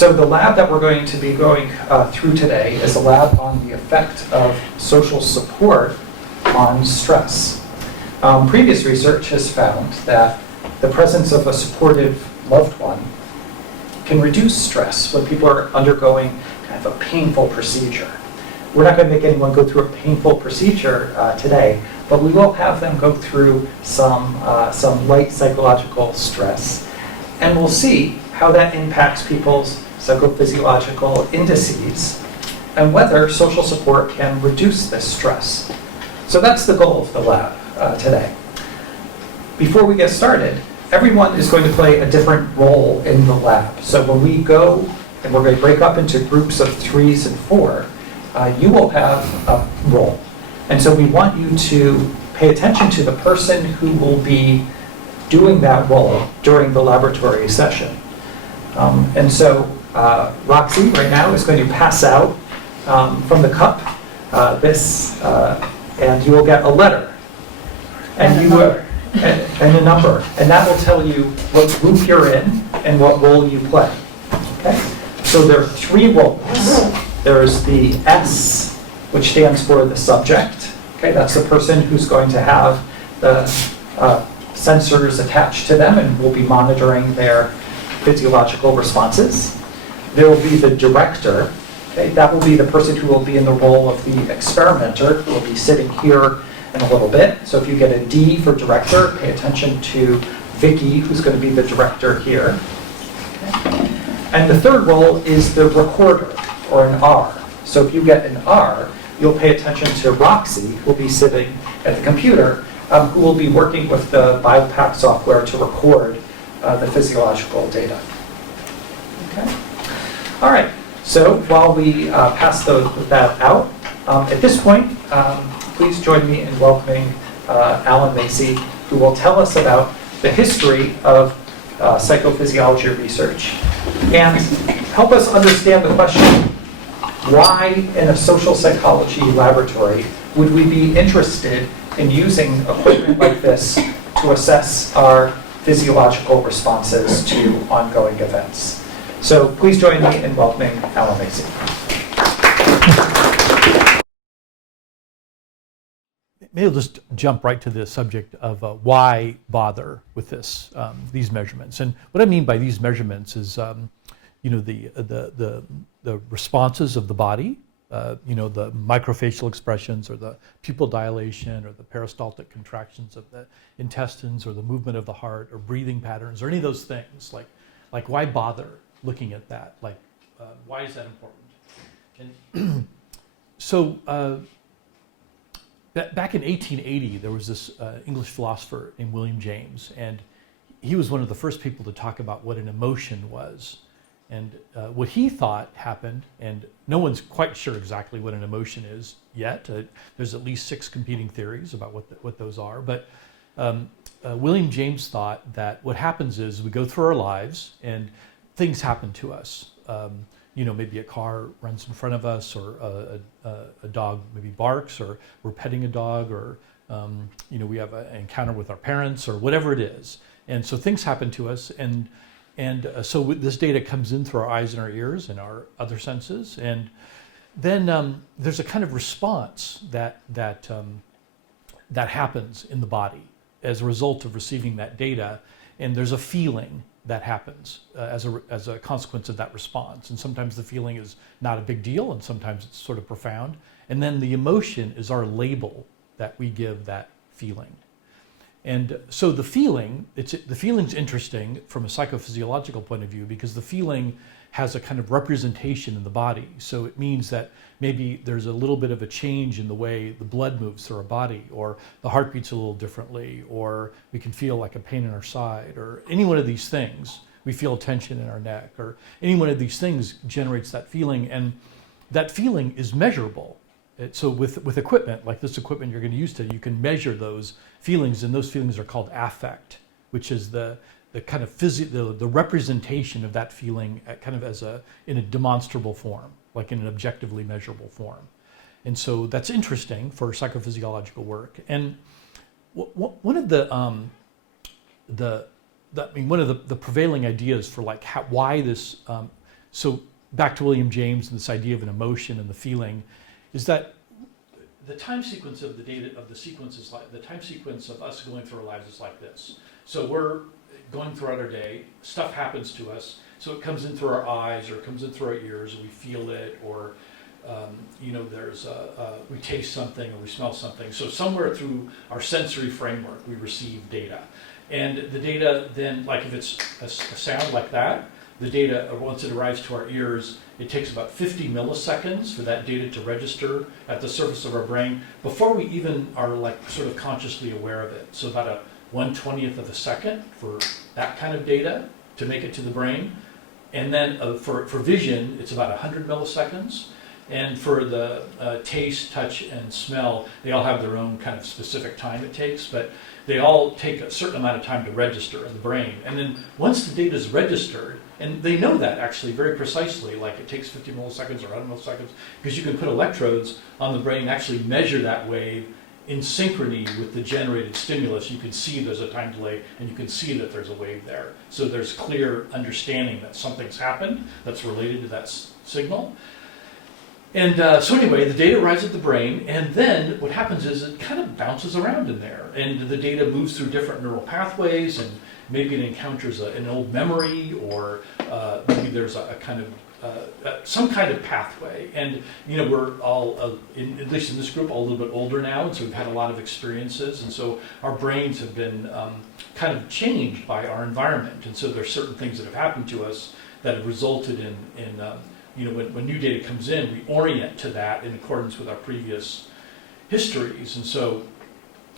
So the lab that we're going to be going through today is a lab on the effect of social support on stress. Previous research has found that the presence of a supportive loved one can reduce stress when people are undergoing kind of a painful procedure. We're not going to make anyone go through a painful procedure today, but we will have them go through some light psychological stress. And we'll see how that impacts people's psychophysiological indices and whether social support can reduce this stress. So that's the goal of the lab today. Before we get started, everyone is going to play a different role in the lab. So when we go, and we're going to break up into groups of 3s and 4, you will have a role. And so we want you to pay attention to the person who will be doing that role during the laboratory session. And so Roxie right now is going to pass out from the cup this, and you will get a letter. And a number. And that will tell you what group you're in and what role you play. Okay? So there are 3 roles. There's the S, which stands for the subject. Okay, that's the person who's going to have the sensors attached to them and will be monitoring their physiological responses. There will be the director. Okay, that will be the person who will be in the role of the experimenter, who will be sitting here in a little bit. So if you get a D for director, pay attention to Vicky, who's going to be the director here. Okay. And the third role is the recorder, or an R. So if you get an R, you'll pay attention to Roxie, who will be sitting at the computer, who will be working with the BIOPAC software to record the physiological data. Okay. All right. So while we pass that out, at this point, please join me in welcoming Alan Macy, who will tell us about the history of psychophysiology research and help us understand the question, why in a social psychology laboratory would we be interested in using equipment like this to assess our physiological responses to ongoing events? So please join me in welcoming Alan Macy. Maybe I'll just jump right to the subject of why bother with this, these measurements. And what I mean by these measurements is, the responses of the body, the microfacial expressions, or the pupil dilation, or the peristaltic contractions of the intestines, or the movement of the heart, or breathing patterns, or any of those things. Like why bother looking at that? Why is that important? And so. Back in 1880, there was this English philosopher named William James, and he was one of the first people to talk about what an emotion was. And what he thought happened, and no one's quite sure exactly what an emotion is yet. There's at least 6 competing theories about what those are. But William James thought that what happens is we go through our lives and things happen to us. Maybe a car runs in front of us, or a dog maybe barks, or we're petting a dog, or we have an encounter with our parents, or whatever it is. And so things happen to us, and so this data comes in through our eyes and our ears and our other senses, and then there's a kind of response that happens in the body as a result of receiving that data, and there's a feeling that happens as a consequence of that response. And sometimes the feeling is not a big deal, and sometimes it's sort of profound. And then the emotion is our label that we give that feeling. And so the feeling's interesting from a psychophysiological point of view, because the feeling has a kind of representation in the body. So it means that maybe there's a little bit of a change in the way the blood moves through our body, or the heart beats a little differently, or we can feel like a pain in our side, or any one of these things. We feel tension in our neck, or any one of these things generates that feeling, and that feeling is measurable. So with equipment, like this equipment you're going to use today, you can measure those feelings, and those feelings are called affect, which is the kind of the representation of that feeling kind of in a demonstrable form, like in an objectively measurable form. And so that's interesting for psychophysiological work. And one of the prevailing ideas for why this So back to William James and this idea of an emotion and the feeling, is that the time sequence of the data of the sequence is like the time sequence of us going through our lives is like this. So we're going throughout our day, stuff happens to us, so it comes in through our eyes or it comes in through our ears, and we feel it, or there's we taste something or we smell something. So somewhere through our sensory framework, we receive data, and the data then, like if it's a sound like that, the data, once it arrives to our ears, it takes about 50 milliseconds for that data to register at the surface of our brain before we even are like sort of consciously aware of it. So about a 1/20th of a second for that kind of data to make it to the brain. And then for vision, it's about 100 milliseconds. And for the taste, touch, and smell, they all have their own kind of specific time it takes, but they all take a certain amount of time to register in the brain. And then once the data is registered, and they know that actually very precisely, like it takes 50 milliseconds or 100 milliseconds, because you can put electrodes on the brain and actually measure that wave in synchrony with the generated stimulus. You can see there's a time delay, and you can see that there's a wave there. So there's clear understanding that something's happened that's related to that signal. And so anyway, the data arrives at the brain, and then what happens is it kind of bounces around in there, and the data moves through different neural pathways, and maybe it encounters an old memory, or maybe there's a kind of some kind of pathway. And we're all, at least in this group, all a little bit older now, and so we've had a lot of experiences, and so our brains have been kind of changed by our environment, and so there's certain things that have happened to us that have resulted in when new data comes in, we orient to that in accordance with our previous histories. And so,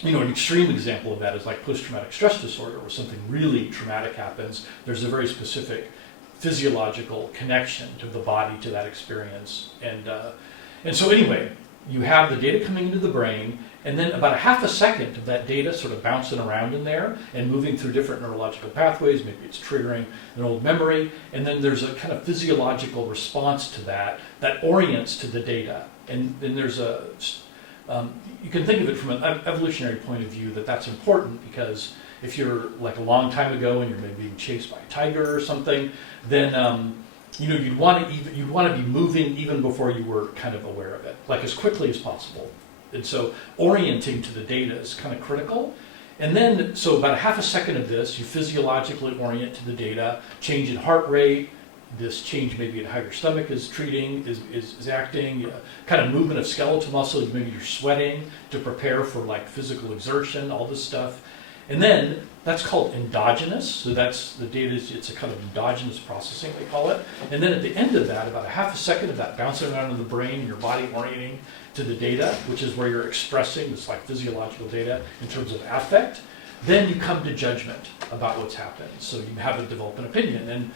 an extreme example of that is like post-traumatic stress disorder, where something really traumatic happens. There's a very specific physiological connection to the body to that experience. And so anyway, you have the data coming into the brain, and then about a half a second of that data sort of bouncing around in there and moving through different neurological pathways. Maybe it's triggering an old memory, and then there's a kind of physiological response to that orients to the data. And then there's you can think of it from an evolutionary point of view that's important, because if you're like a long time ago and you're maybe being chased by a tiger or something, then you'd want to be moving even before you were kind of aware of it, like as quickly as possible. And so orienting to the data is kind of critical. And then, so about a half a second of this, you physiologically orient to the data, change in heart rate, this change maybe in how your stomach is treating, is acting, kind of movement of skeletal muscle, maybe you're sweating to prepare for like physical exertion, all this stuff. And then that's called endogenous. So that's the data, it's a kind of endogenous processing, they call it. And then at the end of that, about a half a second of that bouncing around in the brain, your body orienting to the data, which is where you're expressing this like physiological data in terms of affect, then you come to judgment about what's happened. So you have to develop an opinion. And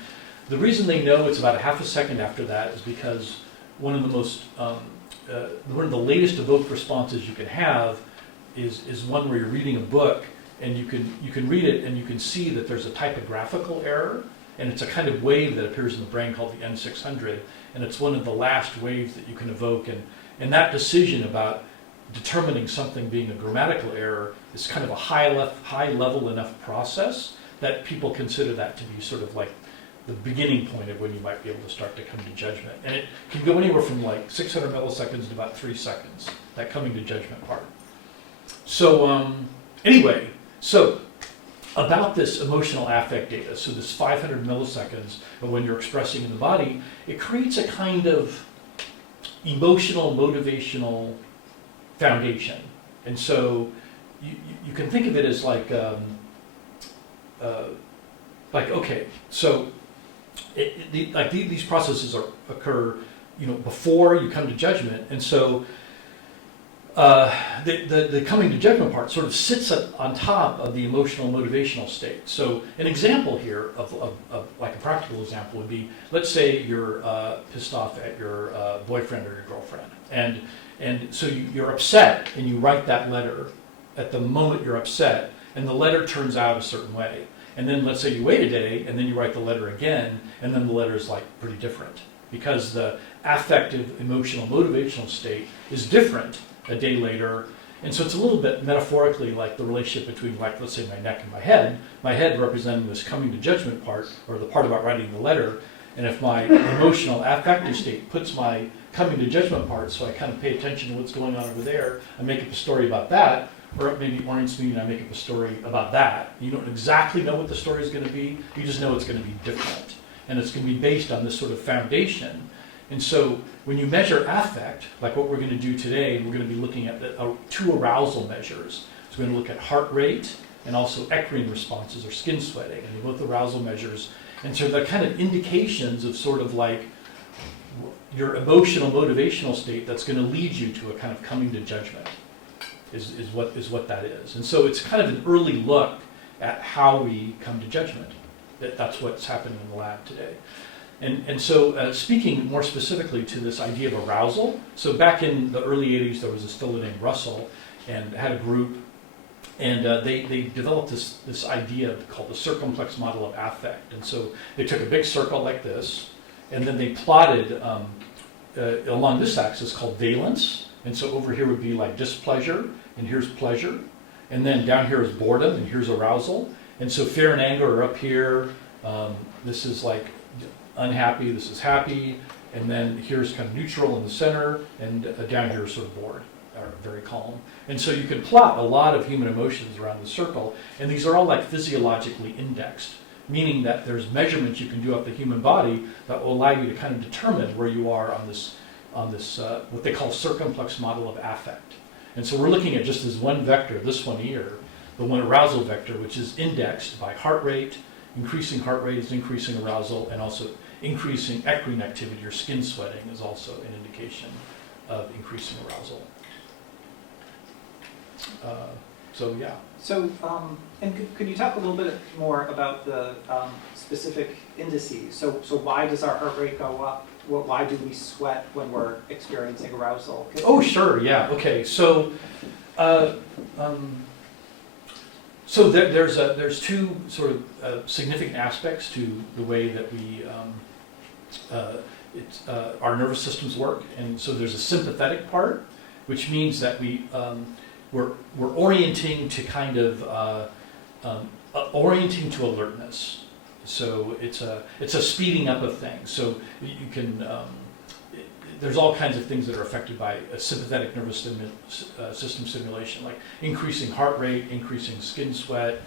the reason they know it's about a half a second after that is because one of the latest evoked responses you can have is one where you're reading a book, and you can read it and you can see that there's a typographical error, and it's a kind of wave that appears in the brain called the N600, and it's one of the last waves that you can evoke. And that decision about determining something being a grammatical error is kind of a high level enough process that people consider that to be sort of like the beginning point of when you might be able to start to come to judgment. And it can go anywhere from like 600 milliseconds to about 3 seconds, that coming to judgment part. So anyway, so about this emotional affect data, so this 500 milliseconds of when you're expressing in the body, it creates a kind of emotional, motivational foundation. And so you can think of it as like okay, so these processes occur, before you come to judgment, and so the coming to judgment part sort of sits on top of the emotional, motivational state. So an example here of like a practical example would be, let's say you're pissed off at your boyfriend or your girlfriend, and so you're upset, and you write that letter at the moment you're upset, and the letter turns out a certain way. And then let's say you wait a day, and then you write the letter again, and then the letter is like pretty different, because the affective, emotional, motivational state is different a day later. And so it's a little bit metaphorically like the relationship between, like, let's say my neck and my head representing this coming to judgment part, or the part about writing the letter, And if my emotional affective state puts my coming to judgment part, so I kind of pay attention to what's going on over there, I make up a story about that, or it maybe orients me and I make up a story about that. You don't exactly know what the story is going to be, you just know it's going to be different. And it's going to be based on this sort of foundation. And so when you measure affect, like what we're going to do today, we're going to be looking at two arousal measures. So we're going to look at heart rate and also eccrine responses or skin sweating, and they're both arousal measures. And so they're kind of indications of sort of like your emotional motivational state that's going to lead you to a kind of coming to judgment is what that is. And so it's kind of an early look at how we come to judgment. That's what's happening in the lab today. And so speaking more specifically to this idea of arousal, so back in the early 80s there was this fellow named Russell and had a group, and they developed this idea called the circumplex model of affect. And so they took a big circle like this, and then they plotted along this axis called valence. And so over here would be like displeasure, and here's pleasure. And then down here is boredom, and here's arousal. And so fear and anger are up here. This is like unhappy, this is happy. And then here's kind of neutral in the center, and down here is sort of bored, or very calm. And so you can plot a lot of human emotions around the circle, and these are all like physiologically indexed, meaning that there's measurements you can do of the human body that will allow you to kind of determine where you are on this what they call circumplex model of affect. And so we're looking at just this one vector, this one here, the one arousal vector, which is indexed by heart rate. Increasing heart rate is increasing arousal, and also increasing eccrine activity or skin sweating is also an indication of increasing arousal. So yeah. So, and could you talk a little bit more about the specific indices? So why does our heart rate go up? Why do we sweat when we're experiencing arousal? Oh, sure, yeah, okay. So, there's two sort of significant aspects to the way that we our nervous systems work. And so there's a sympathetic part, which means that we're orienting to kind of orienting to alertness. So it's a speeding up of things. So you can there's all kinds of things that are affected by a sympathetic nervous system stimulation, like increasing heart rate, increasing skin sweat.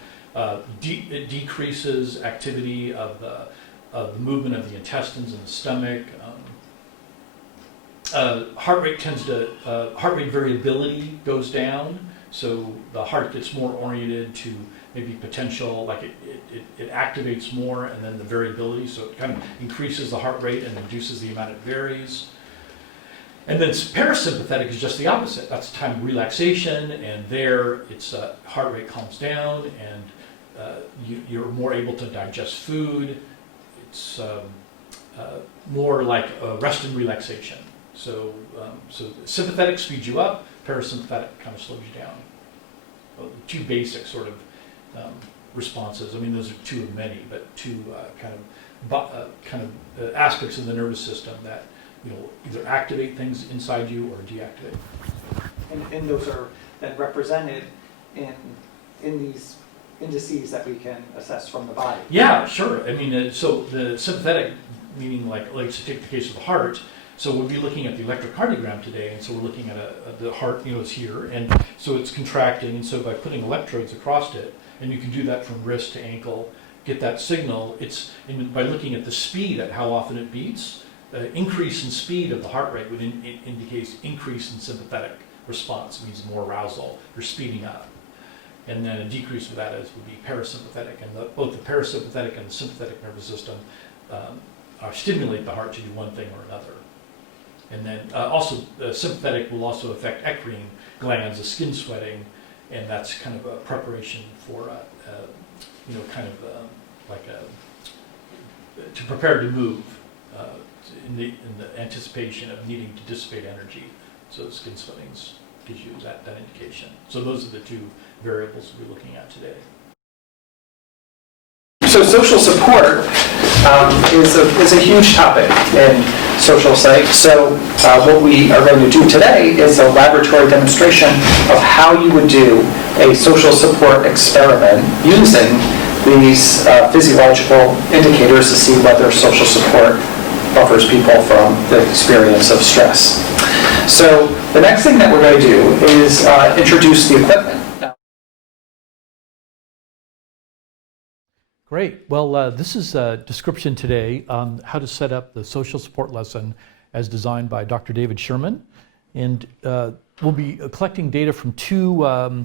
It decreases activity of the movement of the intestines and the stomach. Heart rate variability goes down, so the heart gets more oriented to maybe potential, like it activates more, and then the variability, so it kind of increases the heart rate and reduces the amount it varies. And then parasympathetic is just the opposite. That's time of relaxation, and there it's heart rate calms down, and you're more able to digest food. It's more like rest and relaxation. So sympathetic speeds you up, parasympathetic kind of slows you down. Well, two basic sort of responses. I mean, those are two of many, but two kind of aspects of the nervous system that either activate things inside you or deactivate. And those are then represented in these indices that we can assess from the body. Yeah, sure. I mean, so the sympathetic, meaning like let's take the case of the heart. So we'll be looking at the electrocardiogram today, and so we're looking at the heart, is here, and so it's contracting, and so by putting electrodes across it, and you can do that from wrist to ankle, get that signal. It's by looking at the speed at how often it beats. Increase in speed of the heart rate would indicate increase in sympathetic response. It means more arousal. You're speeding up. And then a decrease of that would be parasympathetic. And both the parasympathetic and the sympathetic nervous system stimulate the heart to do one thing or another. And then also sympathetic will also affect eccrine glands, the skin sweating, and that's kind of a preparation for to prepare to move. In the anticipation of needing to dissipate energy. So the skin sweating gives you that indication. So those are the two variables we're looking at today. So social support is a huge topic in social psych. So what we are going to do today is a laboratory demonstration of how you would do a social support experiment using these physiological indicators to see whether social support buffers people from the experience of stress. So the next thing that we're going to do is introduce the equipment. Great. Well, this is a description today on how to set up the social support lesson as designed by Dr. David Sherman. And we'll be collecting data from two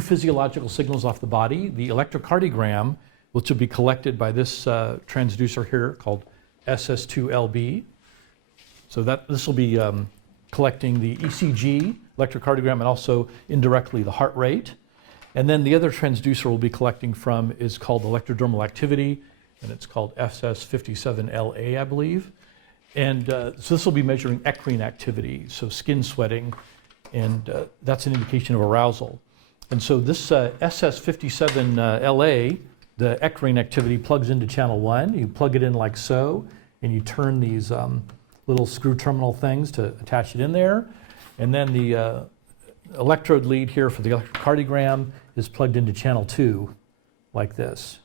physiological signals off the body, the electrocardiogram, which will be collected by this transducer here called SS2LB. So this will be collecting the ECG, electrocardiogram, and also indirectly the heart rate. And then the other transducer we'll be collecting from is called electrodermal activity, and it's called SS57LA, I believe. And so this will be measuring eccrine activity, so skin sweating, and that's an indication of arousal. And so this SS57LA, the eccrine activity, plugs into channel 1. You plug it in like so, and you turn these little screw terminal things to attach it in there. And then the electrode lead here for the electrocardiogram is plugged into channel 2, like this.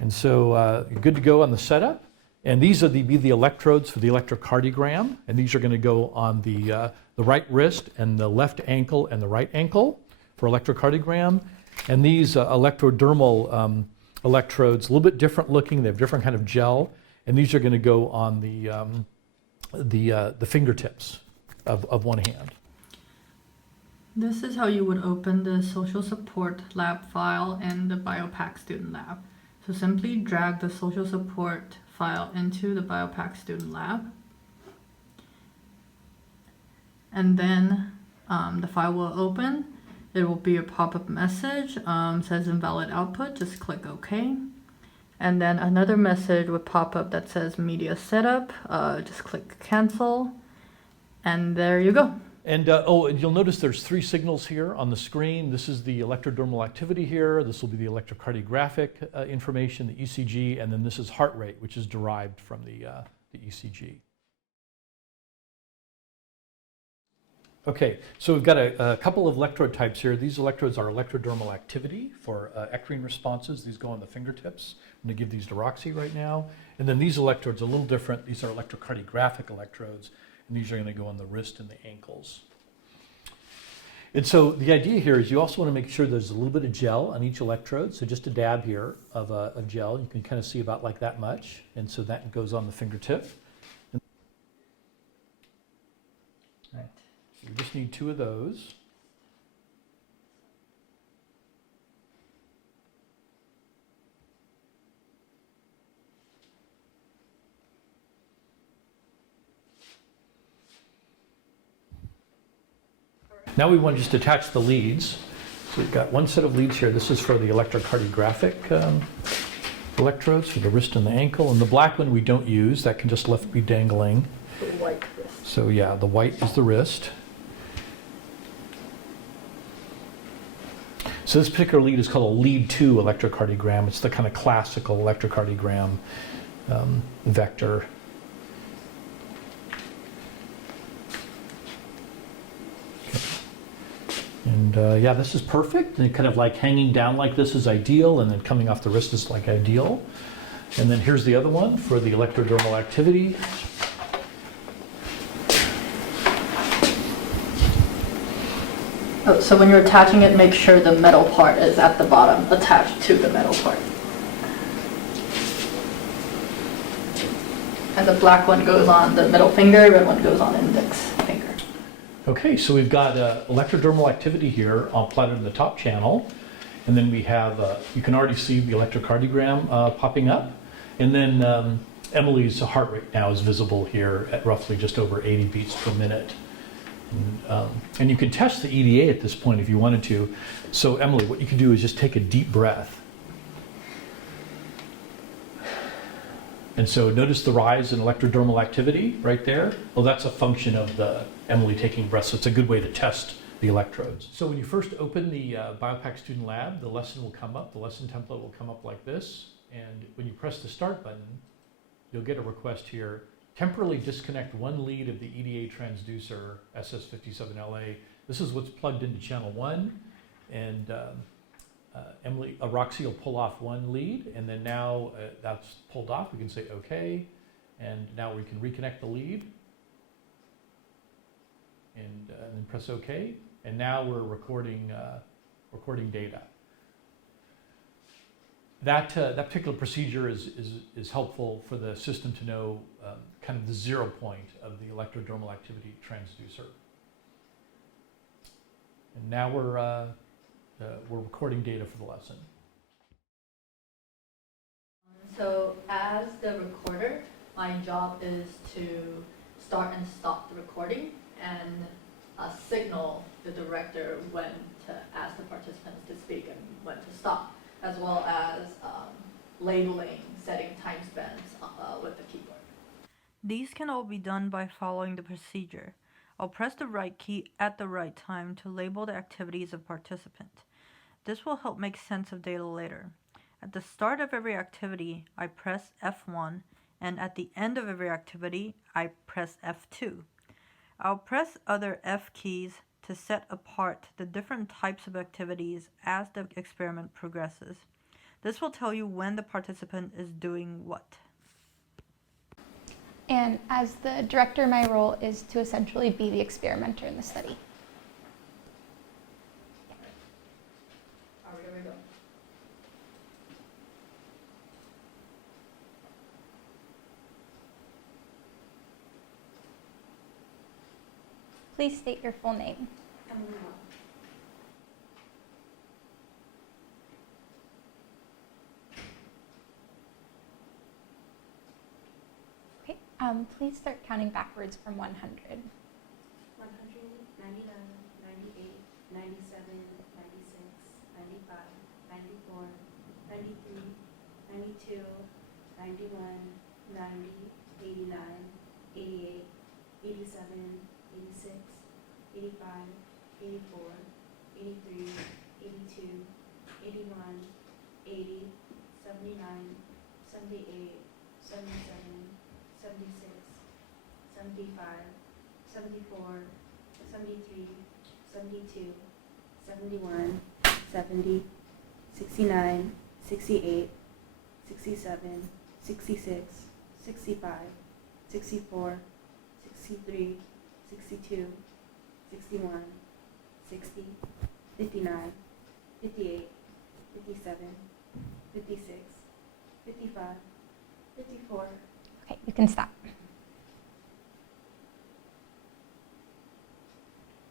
And so you're good to go on the setup. And these are be the electrodes for the electrocardiogram, and these are going to go on the right wrist and the left ankle and the right ankle for electrocardiogram. And these electrodermal electrodes, a little bit different looking, they have different kind of gel, and these are going to go on the fingertips of one hand. This is how you would open the social support lab file in the BIOPAC student lab. So simply drag the social support file into the BIOPAC student lab. And then the file will open. It will be a pop-up message, says invalid output, just click OK. And then another message would pop up that says media setup, just click cancel. And there you go. And you'll notice there's 3 signals here on the screen. This is the electrodermal activity here. This will be the electrocardiographic information, the ECG, and then this is heart rate, which is derived from the ECG. Okay, so we've got a couple of electrode types here. These electrodes are electrodermal activity for eccrine responses. These go on the fingertips. I'm going to give these to Roxie right now. And then these electrodes are a little different. These are electrocardiographic electrodes. And these are going to go on the wrist and the ankles. And so the idea here is you also want to make sure there's a little bit of gel on each electrode. So just a dab here of gel. You can kind of see about like that much. And so that goes on the fingertip. Right. So you just need 2 of those. Now we want to just attach the leads. So we've got one set of leads here. This is for the electrocardiographic electrodes for the wrist and the ankle. And the black one we don't use. That can just left be dangling. The white wrist. So yeah, the white is the wrist. So this particular lead is called a lead 2 electrocardiogram. It's the kind of classical electrocardiogram vector. And yeah, this is perfect. And kind of like hanging down like this is ideal, and then coming off the wrist is like ideal. And then here's the other one for the electrodermal activity. Oh, so when you're attaching it, make sure the metal part is at the bottom, attached to the metal part. And the black one goes on the middle finger, red one goes on index finger. Okay, so we've got electrodermal activity here plotted in the top channel. And then we have, you can already see the electrocardiogram popping up. And then Emily's heart rate now is visible here at roughly just over 80 beats per minute. And you can test the EDA at this point if you wanted to. So Emily, what you can do is just take a deep breath. And so notice the rise in electrodermal activity right there. Well, that's a function of the Emily taking breaths, so it's a good way to test the electrodes. So when you first open the BIOPAC Student Lab, the lesson will come up, the lesson template will come up like this. And when you press the start button, you'll get a request here. Temporarily disconnect one lead of the EDA transducer, SS57LA. This is what's plugged into channel 1. And Roxie will pull off one lead, and then now that's pulled off, we can say okay, and now we can reconnect the lead, and then press OK, and now we're recording data. That particular procedure is helpful for the system to know kind of the 0 point of the electrodermal activity transducer. And now we're recording data for the lesson. So as the recorder, my job is to start and stop the recording and signal the director when to ask the participants to speak and when to stop, as well as labeling, setting time spans with the keyboard. These can all be done by following the procedure. I'll press the right key at the right time to label the activities of participant. This will help make sense of data later. At the start of every activity, I press F1, and at the end of every activity, I press F2. I'll press other F keys to set apart the different types of activities as the experiment progresses. This will tell you when the participant is doing what. And as the director, my role is to essentially be the experimenter in the study. All right, here we go. Please state your full name. Okay, please start counting backwards from 100. 100, 99, 98, 97, 96, 95, 94, 93, 92, 91, 90, 89, 88, 87, 86, 85, 84, 83, 82, 81, 80, 79, 78, 77, 76, 75, 74, 73, 72, 71, 70, 69, 68, 67, 66, 65, 64, 63, 62, 61, 60, 59, 58, 57, 56, 55, 54. Okay, you can stop.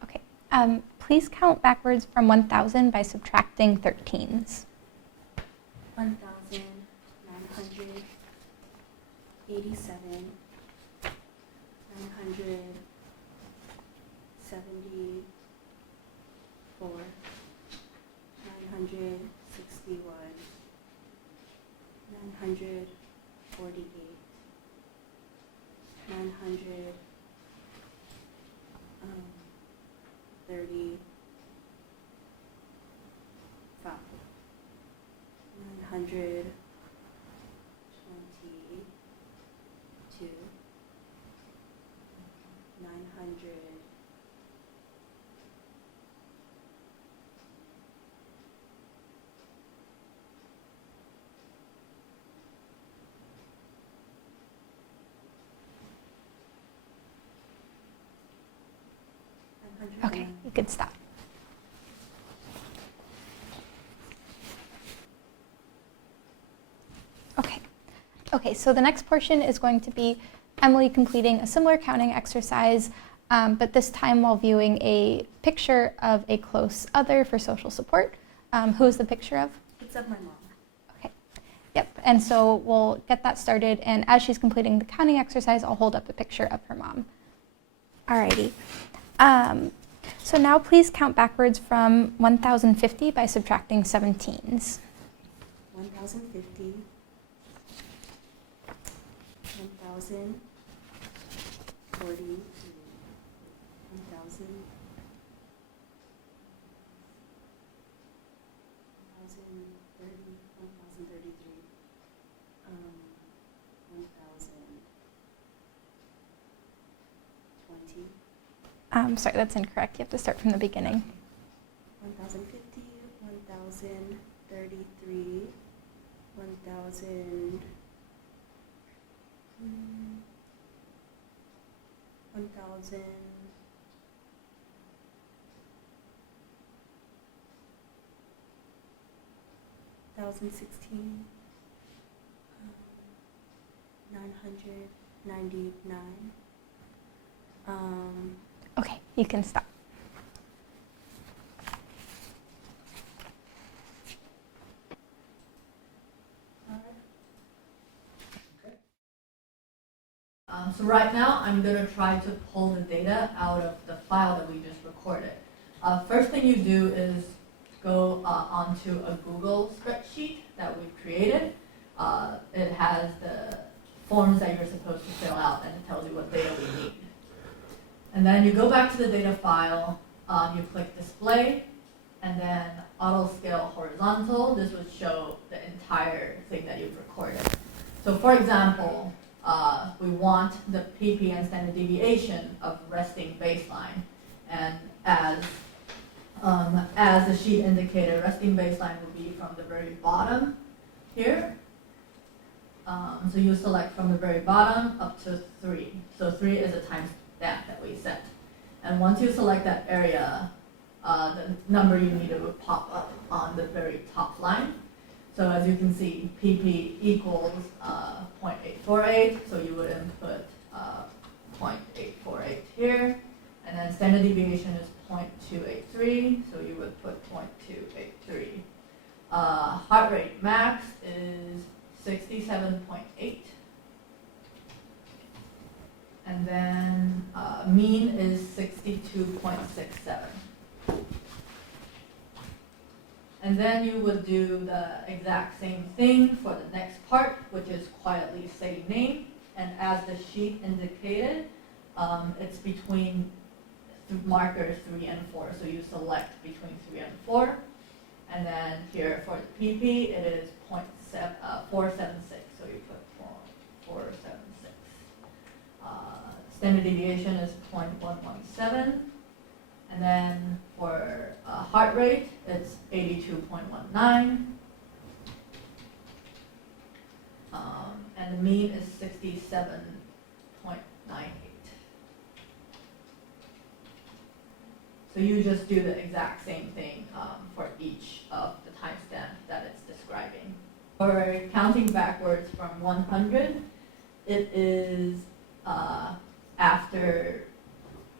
Okay, please count backwards from 1,000 by subtracting 13s. 1,987, 974, 961, 948, 935, 922, 900. Okay, you could stop. Okay, so the next portion is going to be Emily completing a similar counting exercise, but this time while viewing a picture of a close other for social support. Who is the picture of? It's of my mom. Okay, yep, and so we'll get that started, and as she's completing the counting exercise, I'll hold up a picture of her mom. Alrighty. So now please count backwards from 1,050 by subtracting 17s. 1,050, 1,040, 1,000, 1,030, 1,033, 1,020. Sorry, that's incorrect. You have to start from the beginning. 1,050, 1,000, 1,033, 1,000, 1,000, 1,016, 999. Okay, you can stop. So right now, I'm going to try to pull the data out of the file that we just recorded. First thing you do is go onto a Google spreadsheet that we've created. It has the forms that you're supposed to fill out, and it tells you what data we need. And then you go back to the data file, you click display, and then auto scale horizontal. This would show the entire thing that you've recorded. So for example, we want the PP and standard deviation of resting baseline. And as the sheet indicated, resting baseline would be from the very bottom here. So you select from the very bottom up to 3. So 3 is a timestamp that we set. And once you select that area, the number you needed would pop up on the very top line. So as you can see, PP equals 0.848, so you would input 0.848 here. And then standard deviation is 0.283, so you would put 0.283. Heart rate max is 67.8. And then mean is 62.67. And then you would do the exact same thing for the next part, which is quietly say name. And as the sheet indicated, it's between markers 3 and 4. So you select between 3 and 4. And then here for the PP, it is 476. So you put 476. Standard deviation is 0.117. And then for heart rate, it's 82.19. And the mean is 67.98. So you just do the exact same thing for each of the timestamps that it's describing. For counting backwards from 100, it is after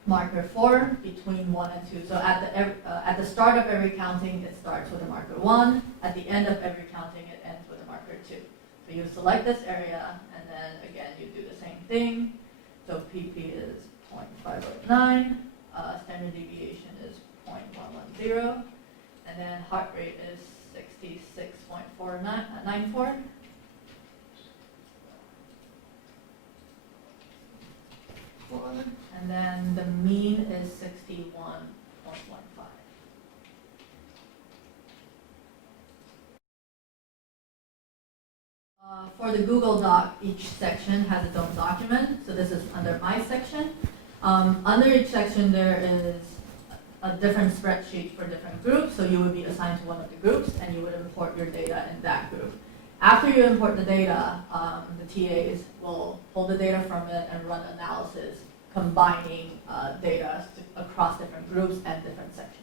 marker 4 between 1 and 2. So at the start of every counting, it starts with a marker 1. At the end of every counting, it ends with a marker 2. So you select this area, and then again you do the same thing. So PP is 0.509, standard deviation is 0.110, and then heart rate is 66.494. And then the mean is 61.15. For the Google Doc, each section has its own document. So this is under my section. Under each section, there is a different spreadsheet for different groups. So you would be assigned to one of the groups, and you would import your data in that group. After you import the data, the TAs will pull the data from it and run analysis, combining data across different groups and different sections.